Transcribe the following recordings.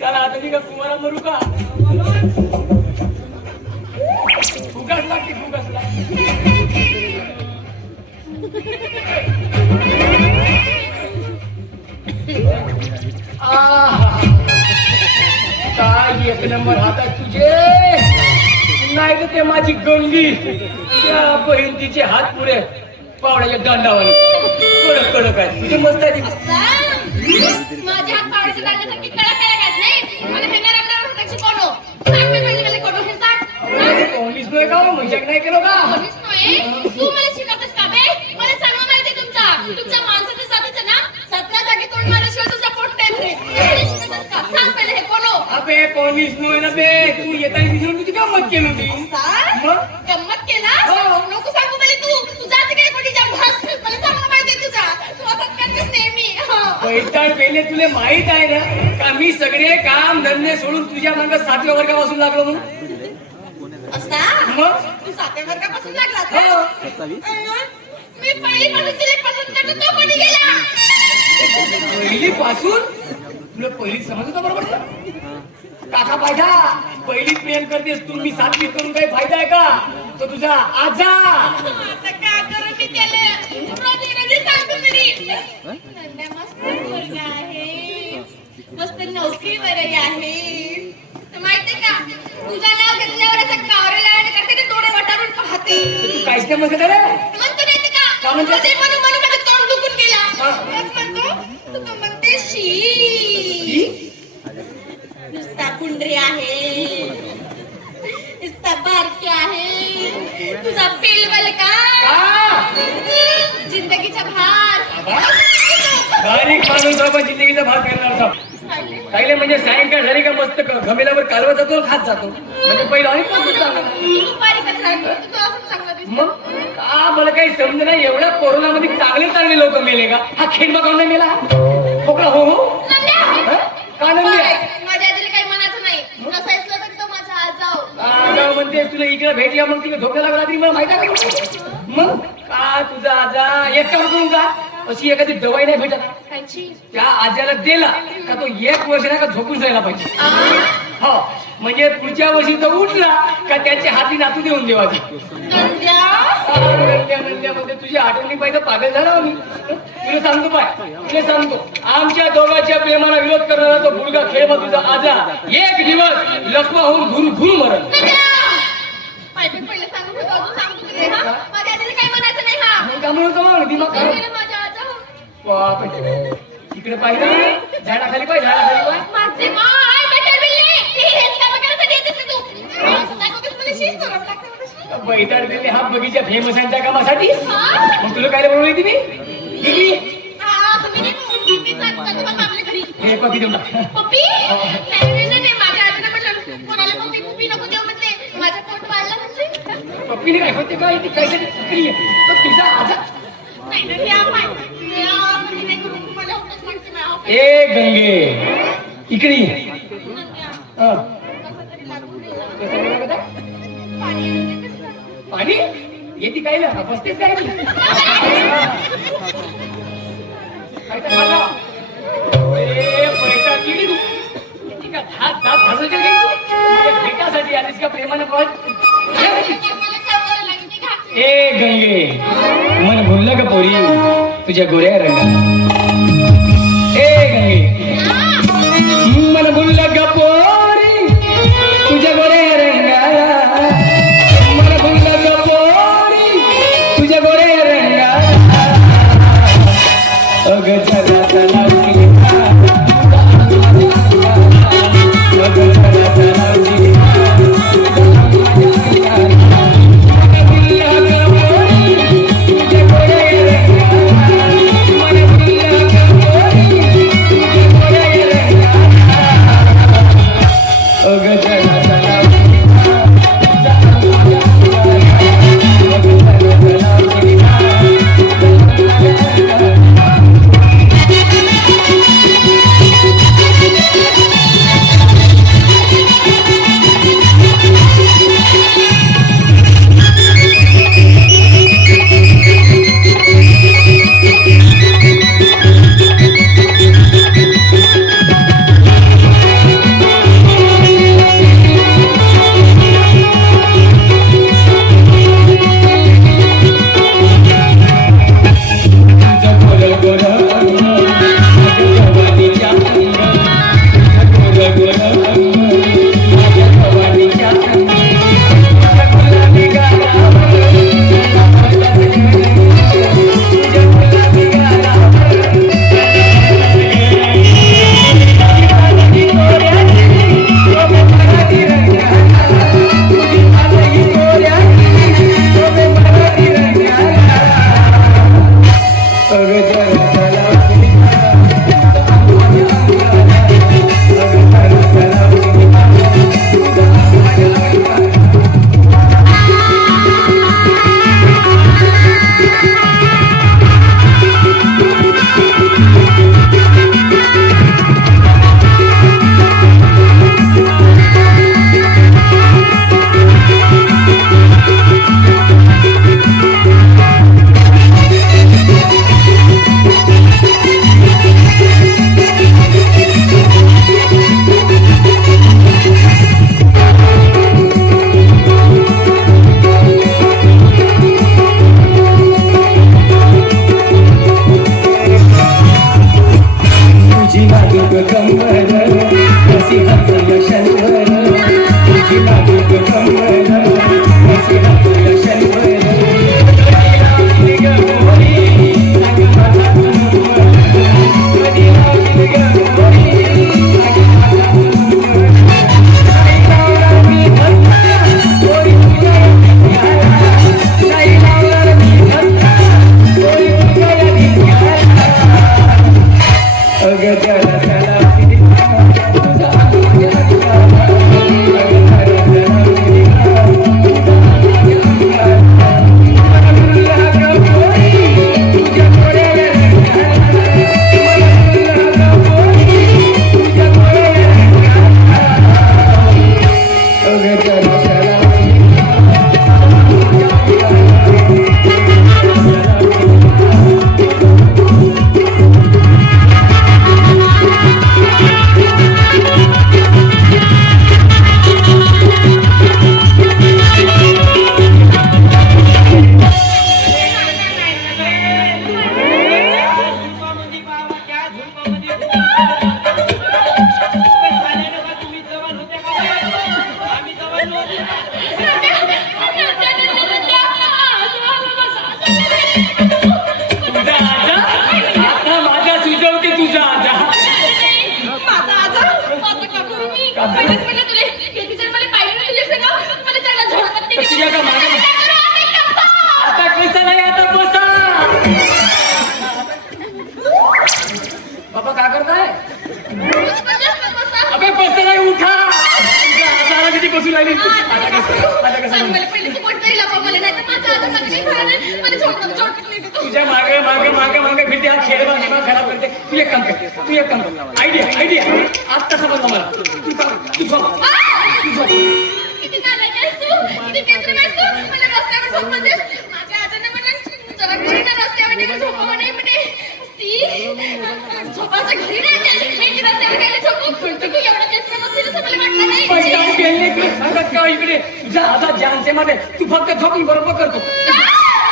चला आता मी का कुमारा मरू का? फुगास लागते फुगास लागते. काय एक नंबर हातात तुझे. नाही तर ते माझी गंगी. त्या बहीण तिचे हात पुरे पावड्याच्या दांडावर. कडक कडक आहे तुझी मस्त आहे ती. माझ्या हात पावडीचे दाण्यासारखी कळा गंमत केली हो. नको सांगू मला तू तू जाते काय कोणी जाऊन घास मला चांगलं माहिती तुझा तू असंच करतेस नेहमी हं. पैठण पहिले तुले माहीत आहे ना का मी सगळे काम धंदे सोडून तुझ्या माग सातव्या वर्गापासून लागलो म्हणून? असा? मग? तू सातव्या वर्गापासून लागला हो. अय्यो, मी पहिली पासून तिला पसंत करतो तो कोणी गेला. पहिली पासून तुला पहिली समजत होतं बरोबर? काका पाहिजा पहिली प्रेम करतेस तू मी सातवी करून काही फायदा आहे का? तो तुझा आजा. आता काय करू मी त्याला? रोजी रोजी सांगतो तरी नंद्या मस्त पोरगा आहे मस्त नोकरीवरही आहे तर माहितीये का? तुझं नाव घेतल्यावर असं कावरेला आणि करते ते डोळे वटारून पाहते. तू काहीच नाही म्हणत रे. म्हणतो नाही ते का? म्हणते? म्हणून म्हणून माझं तोंड दुखून गेला. तेच म्हणतो तू तो म्हणते शी. नुसता कुंडरी आहे. नुसता बारके आहे. तुझा पेलवल का का जिंदगीचा भार. बारीक माणूस बाबा जिंदगीचा भाग करणार. काही म्हणजे सायंकाळ झाली का मस्त घमेल्यावर कालवा जातो खात जातो. म्हणजे पहिला आणि मग? का मला काही समज नाही एवढ्या कोरोनामध्ये चांगले चांगले लोक मेले का? हा खेळ बघावून नाही मेला? खोकला हो हो! हं? का नंदी काय? माझ्या आजीला काही म्हणायचं नाही नसायचं तरी तो माझा आजाव आजा म्हणते तुला इकडे भेटल्या मग तिकडे झोपल्या लागला रात्री मला माहिती आहे का? मग? का तुझा आजा एक काम करून का अशी एखादी दवाई नाही भेटत. त्या आजाला दिला का तो एक वर्ष नाही का झोपून जायला पाहिजे? हो. म्हणजे पुढच्या वर्षी तो उठला का त्याच्या हाती नातू देऊन देवाची. नंद्या? म्हणजे तुझी आठवणी पाहिजे पागल झाला मी तुला सांगतो पाय तुला सांगतो. आमच्या दोघांच्या प्रेमाला विरोध करणारा तो मुलगा खेळ तुझा आजा एक दिवस लखवा होऊन घुरू घुरू मरण सांगतो तुला, हा? माझ्या आजीला काही म्हणायचं नाही हा? मग का मग माझ्या बापरे. इकडे पाहिजे झाडाखाली पाय झाडाखाली पाय. माझे माय बेटर बिल्ले हे हेच काम करायसाठी येतेस का तू? असं दाखवतेस मला शिस्त करावं लागतं मला शिस्त. बैताड दिले हा बगीचा फेमस आहे त्या कामासाठी? हा? मग तुला काय बोलवली तुम्ही दिली हा, तुम्ही नाही मी घरी. हे कॉफी देऊन टाक. पप्पी? नाही, नाही, नाही, नाही, माझ्या आजीनं म्हटलं, कोणाला पप्पी पप्पी नको देऊ म्हणते. माझं पोट वाढलं म्हणजे? पप्पीने काय होते काय ती काय तुझा आजा नाही, नाही, मी आम्हा- ए गंगे इकडे. कसं काय? पाणी आणते कसं? पाणी येते काय ना बसतेच काय. काय पैसा किती तू? किती का हात दात घासायचे काय तू? माझ्या भेटासाठी आलीस का प्रेमानं पळत? ए गंगे मन भुललं का पोरी तुझ्या गोऱ्या रंगा तू एक काम कर आयडिया आयडिया आत्ता समजलं मला? तू काम तू झोप! किती आहेस तू? किती केंद्र आहेस तू? मला रस्त्यावर झोपवतेस माझ्या आजाने म्हणलं जरा घरी ना रस्त्यावर नाही झोपावं नाही म्हणे. ती झोपायचं घरी नाही ते. मी ती रस्त्यावर गेले झोपू. तू एवढं केंद्र नसतील असं मला वाटलं नाही. पैशावर पेलले की सांगत का इकडे? तुझा आता जानसे मध्ये तू फक्त झोपून बरोबर करतो का?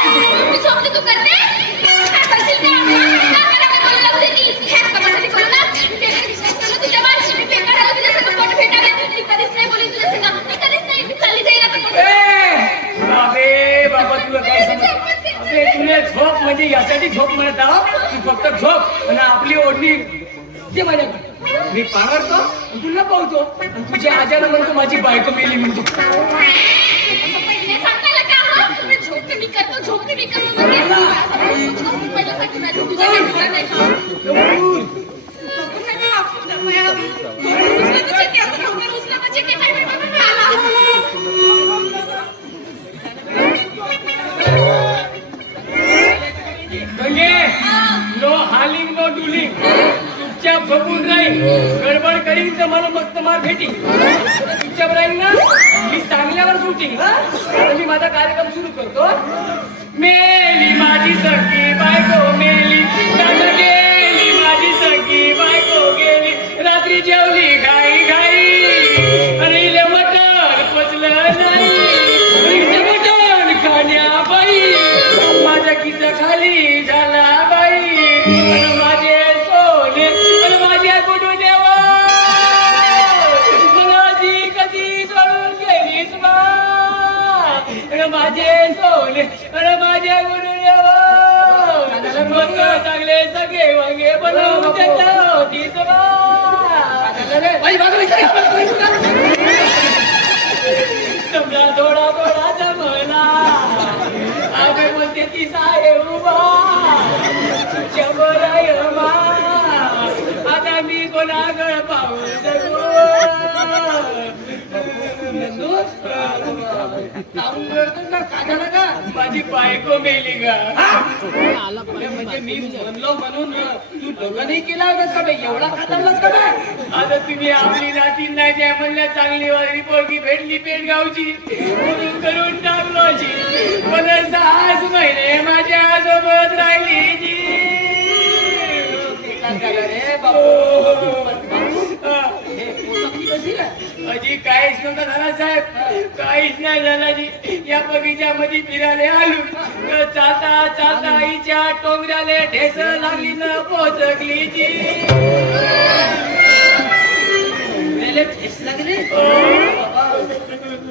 मी झोपली तू करते काय करशील का? नका नका बोलू लागते ती. ह्याच कामासाठी बोलू ना. मी बेकार विश्वास ठेवला तुझ्यावर. मी बेकार आलो तुझ्या संग पोट फेटायला. मी कधीच नाही बोलीन तुझ्या संग. मी कधीच नाही. मी चालली जाईन आता कुठं. ए बाबे बाबा तुला काय समज अबे तुला झोप म्हणजे झोप म्हणत आहो तू फक्त झोप आणि आपली ओढणी. ते माझ्याकडे मी पांघरतो तुला पाहतो तुझ्या आजाला म्हणतो माझी बायको मेली म्हणतो असं नो हालिंग नो डुलिंग चुपचाप झोपून राहील गडबड करीन तर मला मस्त मार भेटी. चुपचाप राहील ना? मी चांगल्यावर शूटिंग आता मी माझा कार्यक्रम सुरू करतो. मेली माझी सखी बायको मेली. गेली माझी सखी बायको गेली. रात्री जेवली काय थोडा थोडा जमला आगे ती साहेब मा आता मी कोणाकडे पाहू शकू माझी बायको मेली का म्हणजे मी म्हणलो म्हणून तू दोघं नाही केला होता का? एवढा खातालाच का? आता तुम्ही आपली नाती नाही द्या म्हणल्या चांगली वागली पोरगी भेटली पेटगावची म्हणून करून टाकलो पण सहाच महिने माझ्या सोबत राहिली जी अजी काहीच नव्हतं झाला साहेब. काहीच नाही झाला जी या बगीच्यामध्ये फिरायला आलो. चालता चालता आईच्या टोंगऱ्याले ढेस लागली न पोचकली जी ठेस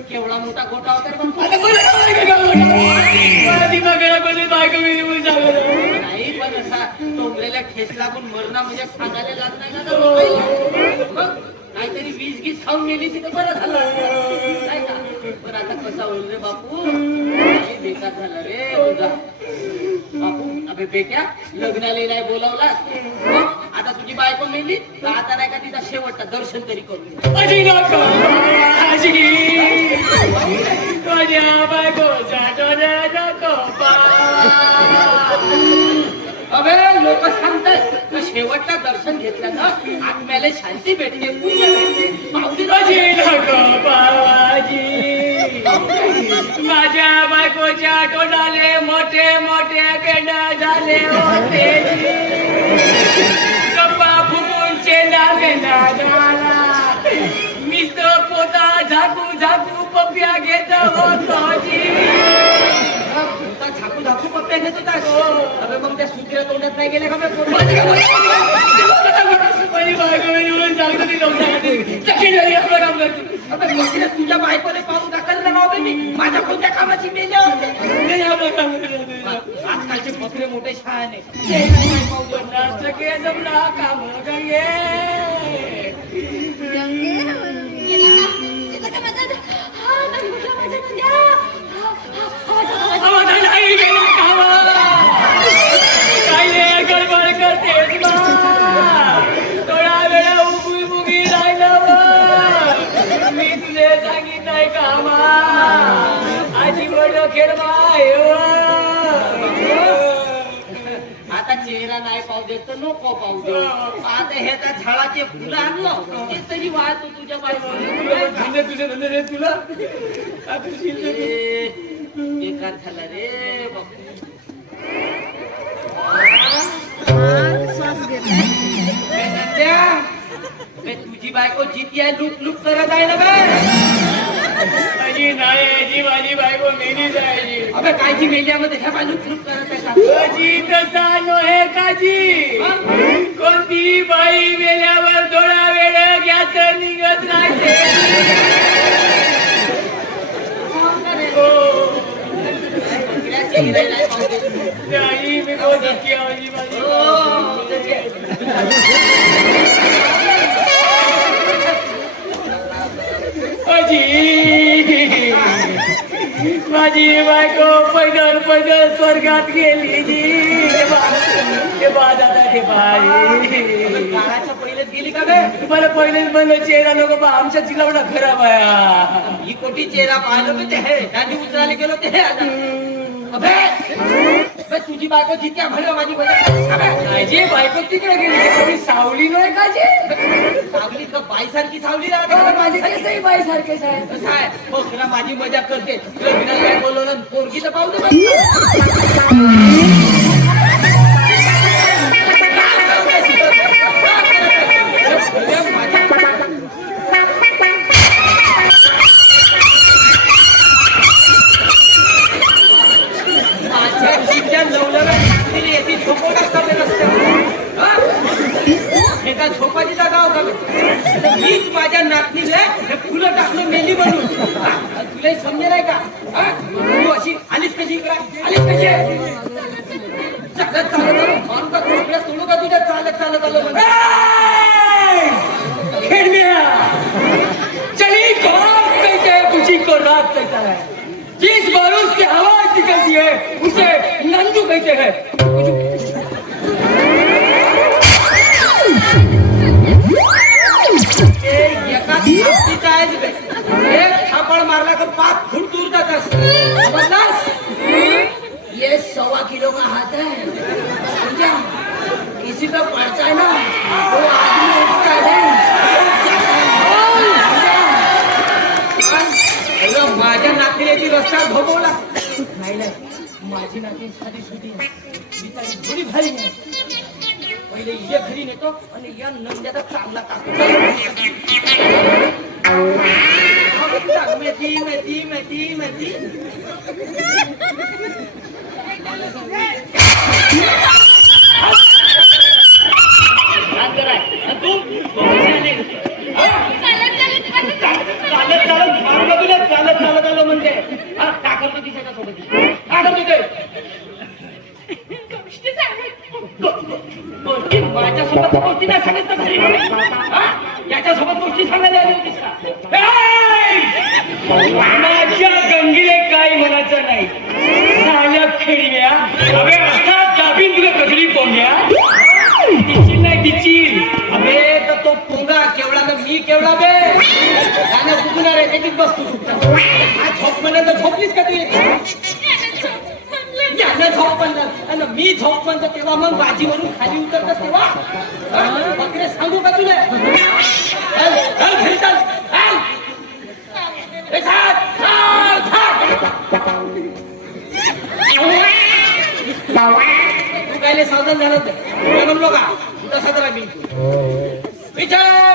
केवढा मोठा गोटा होता नाही पण असा ठेस लागून मरणा म्हणजे सांगायला लागत नाही ना. मग काहीतरी वीज गीज खाऊन गेली तिथं बरं झालं. नाही का? पण आता कसा होईल रे बापू? बेकार झाला रे तुझा. बापू अबे बेट्या लग्नाला नाही बोलावला. आता तुझी बायको मेली तर आता नाही का तिचा शेवटचा दर्शन तरी करू. अजी नको अजी नको पा अबे लोक सांगतात शेवटचं दर्शन घेतलं ना आत्म्याला शांती भेटते पुण्य भेटते. माऊली अजी नको बाबाजी माझ्या बायकोच्या तोंडाले मोठे मोठे पेंडा झाले होते. कप्पा फुटून चेंडा पेंडा झाला मिस्त पोता झाकू झाकू पप्प्या घेत होतो जी डाकू पप्प्या घेत होता अगं मग त्या सूत्र तोंडात नाही गेल्या का मग तुझ्या बायकोने पाहून दाखल मी. माझ्या कोणत्या कामाची मोठे छान आहे जमला काम गंगे. आजी बड खेळ बाय आता चेहरा नाही पाहू देत तर नको पाहू दे आता हे त्या झाडाचे फुलं आणलं. ते तरी वाहतो तुझ्या बायकोने धंदे तुझे धंदे रे तुला? आता बेकार झाला रे बे तुझी बायको जिती आहे लुक लुक करत आहे ना बे माझी आजी माझी बायको मेली जायची. अबे कायची मेल्यामध्ये ह्या करत आहे का? काजी तसा नोहे काजी. कोणती बाई मेल्यावर थोडा वेळ गॅस निघत नाही हो. नाही मी बहुत दुःखी आहे, माझी आजी माझी बायको पैदल पैदल स्वर्गात गेली जी. हे दादा हे बाई पहिलेच गेली का बे तुम्हाला पहिलेच म्हणलं चेहरा नको बा आमच्या चिलावडा खराब आहे ही कोटी चेहरा पाहिलं ते गांधी उचलायला गेलो ते हे तुझी बायको जित्या म्हणलं माझी बहीण जी बायको तिकडे गेली कोणी सावली नाही का जी? सावली का बाईसारखी सावली राहते. माझी केसही बाई सारखेच आहे कसं आहे. हो तुला माझी मजा करते. तुला विना काय बोलवलं पोरगी तर पाहू दे का पाप फूट दूर जातस? समजलास ये सवा किलो का हाथ है। समझा? किसी का पड़ता है ना वो आदमी उठता है। माझ्या नातीने ती रस्ता भोगवला. नाही नाही. माझी नाती साधी सुधी. बिचारी थोडी भारी नाही पहिले या घरी नेतो आणि या नंद्याचा चांगला टाकतो Medina, Medina, Medina, Medina. चुकणार आहे त्याचीच बस तू हा झोप म्हणलं तर झोपलीस का तू यानं झोप म्हणलं आणि मी झोप म्हणतो तेव्हा मग बाजीवरून खाली उतरतात तेव्हा? हा? बकरे सांगू का तुला. तू कायले सावधान झालं तुला म्हणलो का तसाच राहील विचार.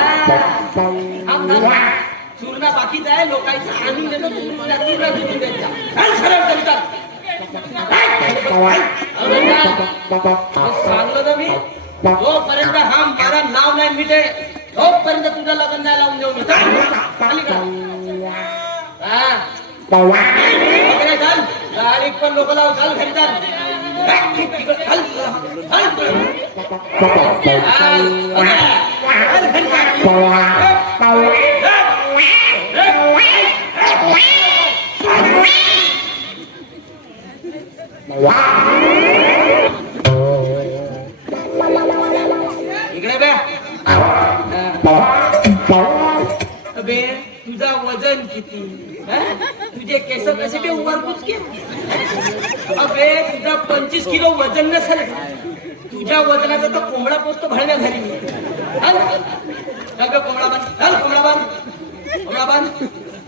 चूर्ण चूर्ण चुरून द्यायचा. सांगलो ना मी. जोपर्यंत हा मारा नाव नाही मिटे तोपर्यंत तुझं लग्न नाही लावून देऊ मी. चाल. गाडीत पण लोक लाव. घरी चाल, घरी चाल. इकडे बे तुझा वजन किती? तुझे केस कसे बे उभार कुचके अबे तुझा पंचवीस किलो वजन नसेल. का? तुझ्या वजनाचा तर कोंबडा पोचतो भरण्या घरी. हं? चल कोंबडा बांध. चल कोंबडा बांध. कोंबडा बांध.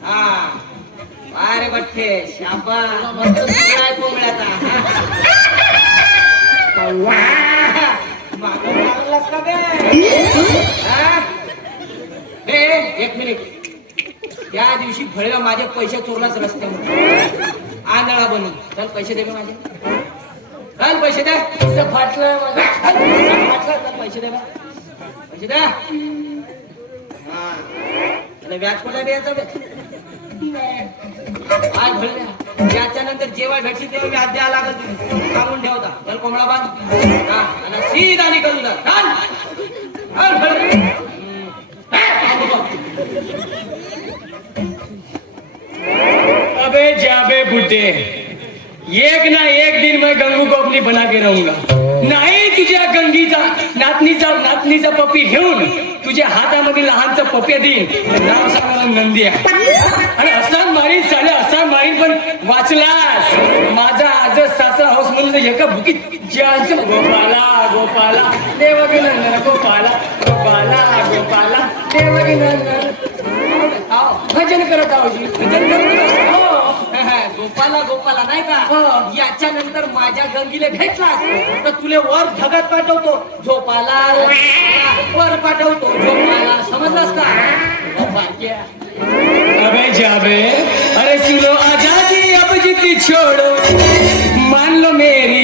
हा. अरे शाबा कोंबड्याचा. का बे? ए, एक मिनिट. त्या दिवशी फळ्या माझे पैसे चोरलाच रस्त्यावर. आंधळा बनून. चल पैसे दे माझे. चल पैसे द्या फाटलं फाटलं चल, पैसे दे पैसे द्या हा. व्याज कोणा द्यायचं काय भरल्या याच्यानंतर जेव्हा भेटशी तेव्हा व्याज द्यावं लागल सांगून ठेवता चल कोंबडा बांध. हा आणि सीधा निघून जा चाल. चाल. हा. अबे जाबे बुड्ढे एक ना एक दिन मैं गंगू को अपनी बना के रहूंगा। नाही तुझ्या गंगीचा नातनीचा नातनीचा पप्पी घेऊन। तुझ्या हातामध्ये लहानचं पप्पे देईन. नाव सांगायला नंदी आहे. आणि असा मारी चाले असा मारी पण वाचलास. माझा आज सासरा हाऊस म्हणून एका भुकीत ज्याचं गोपाला गोपाला देवगी नंदन गोपाला गोपाला गोपाला देवगी नंदन. भजन करत आहोत भजन करत गोपाला गोपाला नाही का? हो. याच्या नंतर माझ्या गंगीले भेटला. तर तुले वर भगत पाठवतो. झोपाला वर पाठवतो. झोपाला. समजलास का? अबे जाबे. अरे सुनो आजादी अब जिद्दी छोड़ो। मान लो मेरी